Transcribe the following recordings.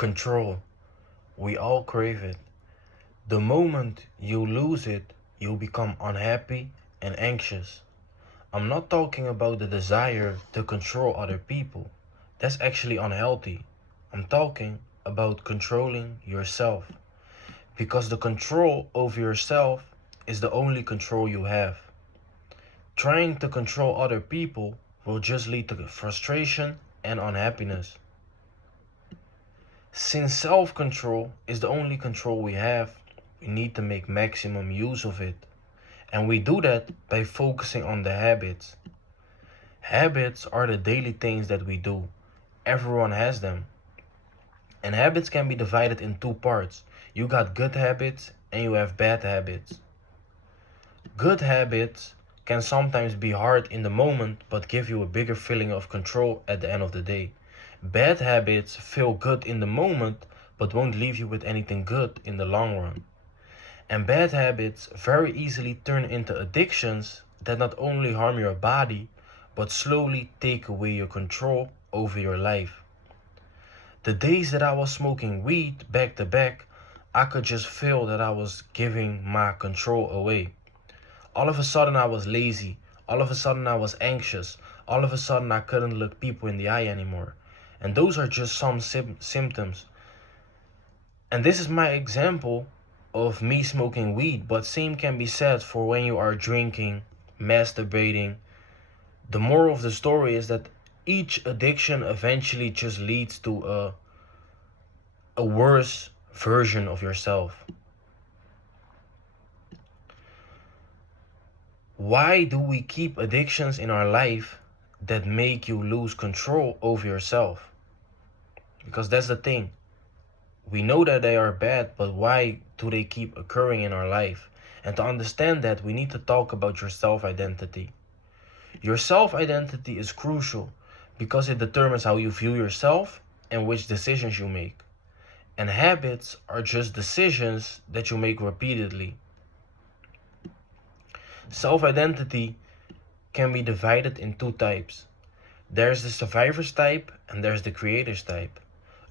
Control. We all crave it. The moment you lose it, you become unhappy and anxious. I'm not talking about the desire to control other people. That's actually unhealthy. I'm talking about controlling yourself. Because the control over yourself is the only control you have. Trying to control other people will just lead to frustration and unhappiness. Since self-control is the only control we have, we need to make maximum use of it. And we do that by focusing on the habits. Habits are the daily things that we do. Everyone has them. And habits can be divided in two parts. You got good habits and you have bad habits. Good habits can sometimes be hard in the moment, but give you a bigger feeling of control at the end of the day. Bad habits feel good in the moment, but won't leave you with anything good in the long run. And bad habits very easily turn into addictions that not only harm your body, but slowly take away your control over your life. The days that I was smoking weed back to back, I could just feel that I was giving my control away. All of a sudden I was lazy. All of a sudden I was anxious. All of a sudden I couldn't look people in the eye anymore. And those are just some symptoms. And this is my example of me smoking weed, but same can be said for when you are drinking, masturbating. The moral of the story is that each addiction eventually just leads to a worse version of yourself. Why do we keep addictions in our life that make you lose control over yourself? Because that's the thing. We know that they are bad, but why do they keep occurring in our life? And to understand that, we need to talk about your self-identity. Your self-identity is crucial because it determines how you view yourself and which decisions you make. And habits are just decisions that you make repeatedly. Self-identity can be divided in two types. There's the survivor's type and there's the creator's type.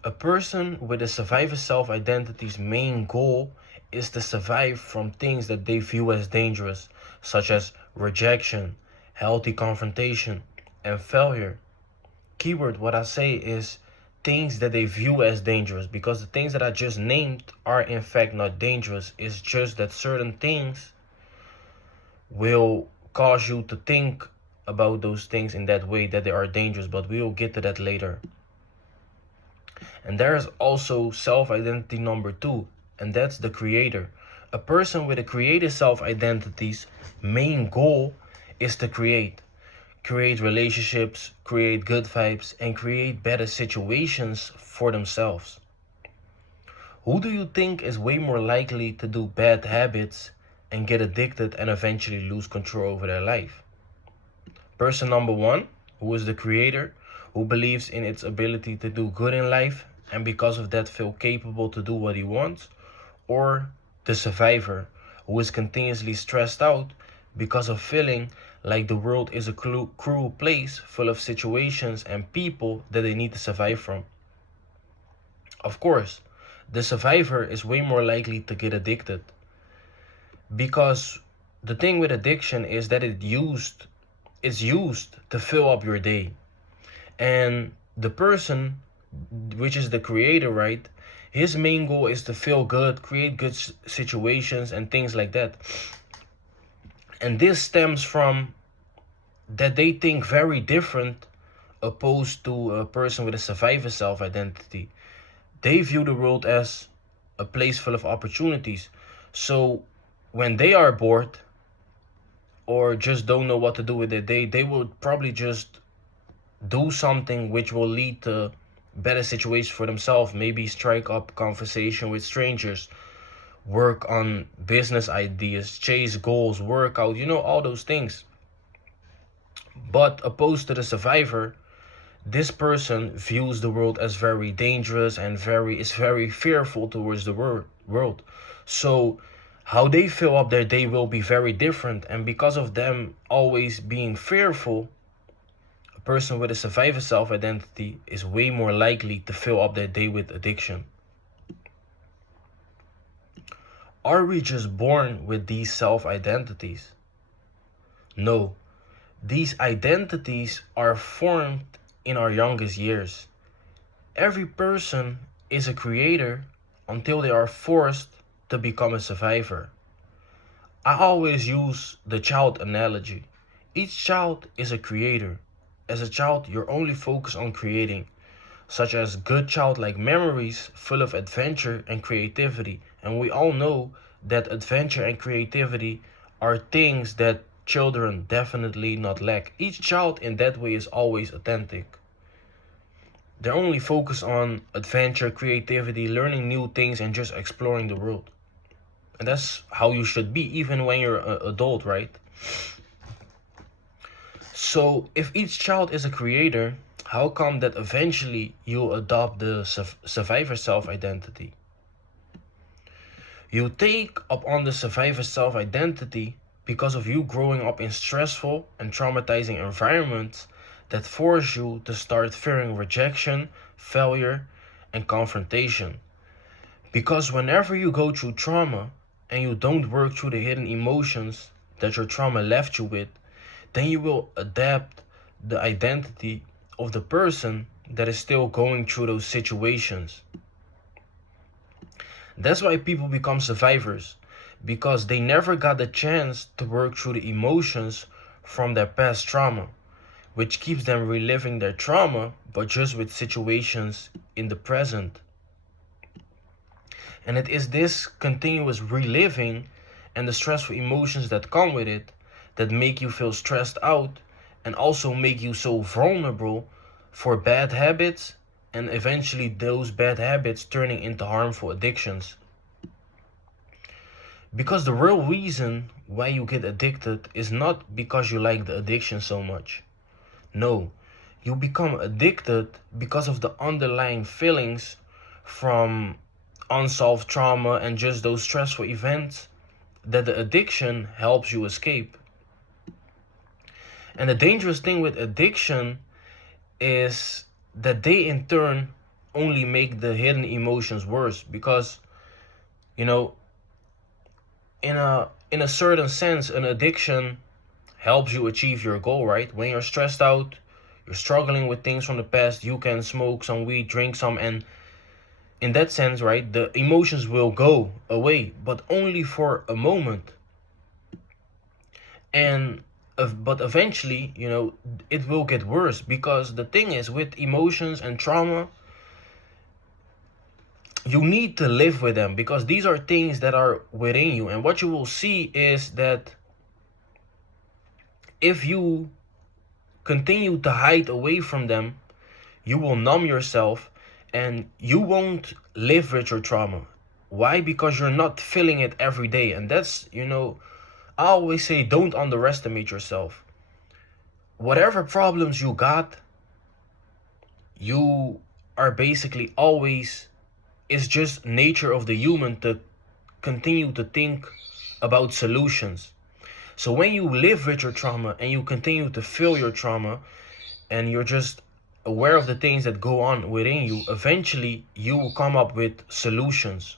A person with a survivor's self-identity's main goal is to survive from things that they view as dangerous, such as rejection, healthy confrontation, and failure. Keyword, what I say is things that they view as dangerous, because the things that I just named are in fact not dangerous. It's just that certain things will cause you to think about those things in that way that they are dangerous, but we will get to that later. And there is also self-identity number two, and that's the creator. A person with a creative self-identity's main goal is to create relationships, create good vibes, and create better situations for themselves. Who do you think is way more likely to do bad habits and get addicted and eventually lose control over their life? Person number one, who is the creator, who believes in its ability to do good in life and because of that feel capable to do what he wants, or the survivor, who is continuously stressed out because of feeling like the world is a cruel place full of situations and people that they need to survive from. Of course, the survivor is way more likely to get addicted, because the thing with addiction is that it's used to fill up your day. And the person, which is the creator, right? His main goal is to feel good, create good situations and things like that. And this stems from that they think very different opposed to a person with a survivor self-identity. They view the world as a place full of opportunities. So when they are bored or just don't know what to do with their day, they will probably just do something which will lead to better situations for themselves. Maybe strike up conversation with strangers, work on business ideas, chase goals, work out, all those things. But opposed to the survivor, this person views the world as very dangerous and is very fearful towards the world. So how they fill up their day will be very different. And because of them always being fearful, a person with a survivor self-identity is way more likely to fill up their day with addiction. Are we just born with these self-identities? No. These identities are formed in our youngest years. Every person is a creator until they are forced to become a survivor. I always use the child analogy. Each child is a creator. As a child, you're only focused on creating, such as good childlike memories full of adventure and creativity. And we all know that adventure and creativity are things that children definitely not lack. Each child in that way is always authentic. They're only focused on adventure, creativity, learning new things, and just exploring the world. And that's how you should be, even when you're an adult, right? So if each child is a creator, how come that eventually you'll adopt the survivor self-identity? You take upon the survivor self-identity because of you growing up in stressful and traumatizing environments that force you to start fearing rejection, failure, and confrontation. Because whenever you go through trauma and you don't work through the hidden emotions that your trauma left you with, then you will adapt the identity of the person that is still going through those situations. That's why people become survivors, because they never got the chance to work through the emotions from their past trauma, which keeps them reliving their trauma, but just with situations in the present. And it is this continuous reliving and the stressful emotions that come with it that make you feel stressed out and also make you so vulnerable for bad habits, and eventually those bad habits turning into harmful addictions. Because the real reason why you get addicted is not because you like the addiction so much. No, you become addicted because of the underlying feelings from unsolved trauma and just those stressful events that the addiction helps you escape. And the dangerous thing with addiction is that they in turn only make the hidden emotions worse, because you know, in a certain sense, an addiction helps you achieve your goal, right? When you're stressed out, you're struggling with things from the past, you can smoke some weed, drink some, and in that sense, right, the emotions will go away, but only for a moment. And but eventually, it will get worse, because the thing is with emotions and trauma, you need to live with them, because these are things that are within you. And what you will see is that if you continue to hide away from them, you will numb yourself and you won't live with your trauma. Why? Because you're not feeling it every day. And that's, I always say, don't underestimate yourself. Whatever problems you got, you are basically always, it's just nature of the human to continue to think about solutions. So when you live with your trauma and you continue to feel your trauma and you're just aware of the things that go on within you, eventually you will come up with solutions.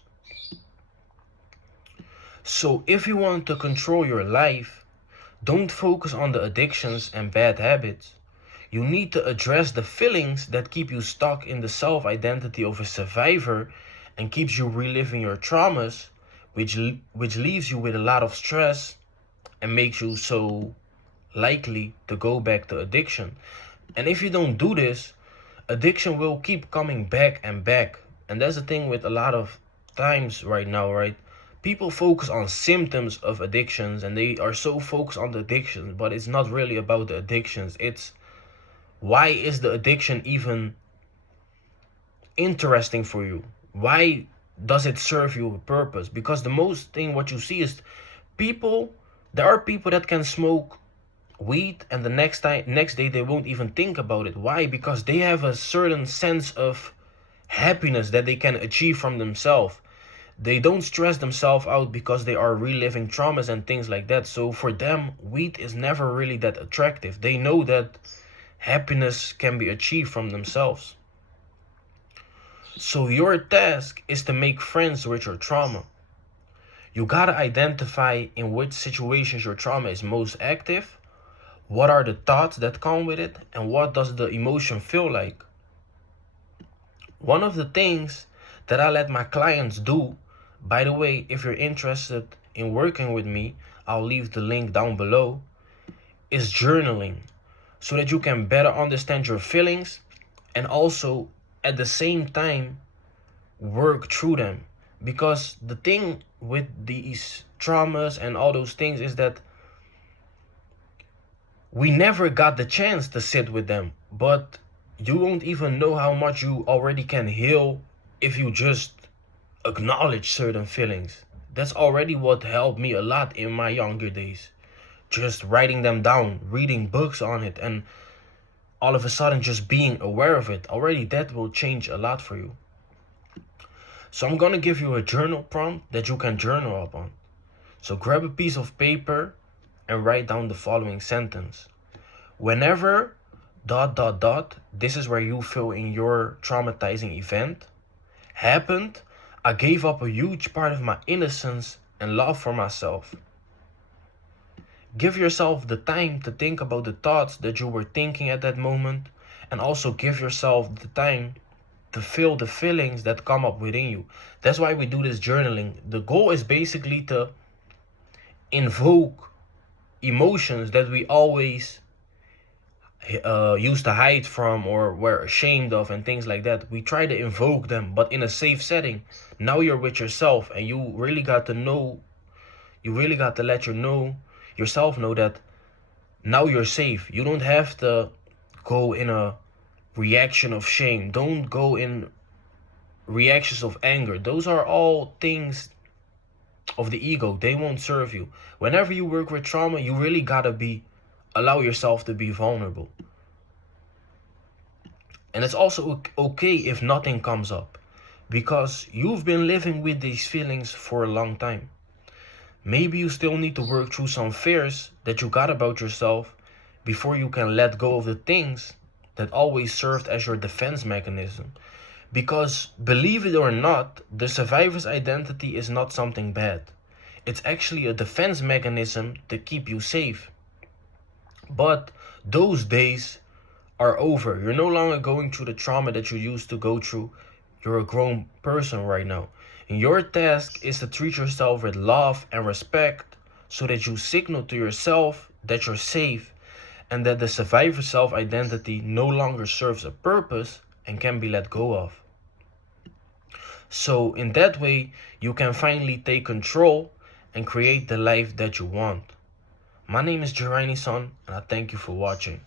So if you want to control your life, don't focus on the addictions and bad habits. You need to address the feelings that keep you stuck in the self-identity of a survivor and keeps you reliving your traumas, which leaves you with a lot of stress and makes you so likely to go back to addiction. And if you don't do this, addiction will keep coming back and back. And that's the thing with a lot of times right now, right? People focus on symptoms of addictions and they are so focused on the addictions, but it's not really about the addictions. It's why is the addiction even interesting for you? Why does it serve you a purpose? Because the most thing what you see is there are people that can smoke weed and the next day they won't even think about it. Why? Because they have a certain sense of happiness that they can achieve from themselves. They don't stress themselves out because they are reliving traumas and things like that. So for them, weed is never really that attractive. They know that, happiness can be achieved from themselves. So your task is to make friends with your trauma. You gotta identify in which situations your trauma is most active, what are the thoughts that come with it, and what does the emotion feel like. One of the things that I let my clients do, by the way, if you're interested in working with me, I'll leave the link down below, is journaling, so that you can better understand your feelings and also at the same time work through them. Because the thing with these traumas and all those things is that we never got the chance to sit with them, but you won't even know how much you already can heal if you just acknowledge certain feelings. That's already what helped me a lot in my younger days. Just writing them down, reading books on it, and all of a sudden just being aware of it. Already that will change a lot for you. So I'm gonna give you a journal prompt that you can journal up on. So grab a piece of paper and write down the following sentence. Whenever ... this is where you fill in your traumatizing event, happened, I gave up a huge part of my innocence and love for myself. Give yourself the time to think about the thoughts that you were thinking at that moment, and also give yourself the time to feel the feelings that come up within you. That's why we do this journaling. The goal is basically to invoke emotions that we always used to hide from or were ashamed of and things like that. We try to invoke them, but in a safe setting. Now you're with yourself, and you really got to let yourself know that now you're safe. You don't have to go in a reaction of shame. Don't go in reactions of anger. Those are all things of the ego. They won't serve you. Whenever you work with trauma, you really gotta allow yourself to be vulnerable. And it's also okay if nothing comes up, because you've been living with these feelings for a long time. Maybe you still need to work through some fears that you got about yourself before you can let go of the things that always served as your defense mechanism. Because believe it or not, the survivor's identity is not something bad. It's actually a defense mechanism to keep you safe. But those days are over. You're no longer going through the trauma that you used to go through. You're a grown person right now. And your task is to treat yourself with love and respect, so that you signal to yourself that you're safe and that the survivor self-identity no longer serves a purpose and can be let go of. So in that way, you can finally take control and create the life that you want. My name is Jerani Son, and I thank you for watching.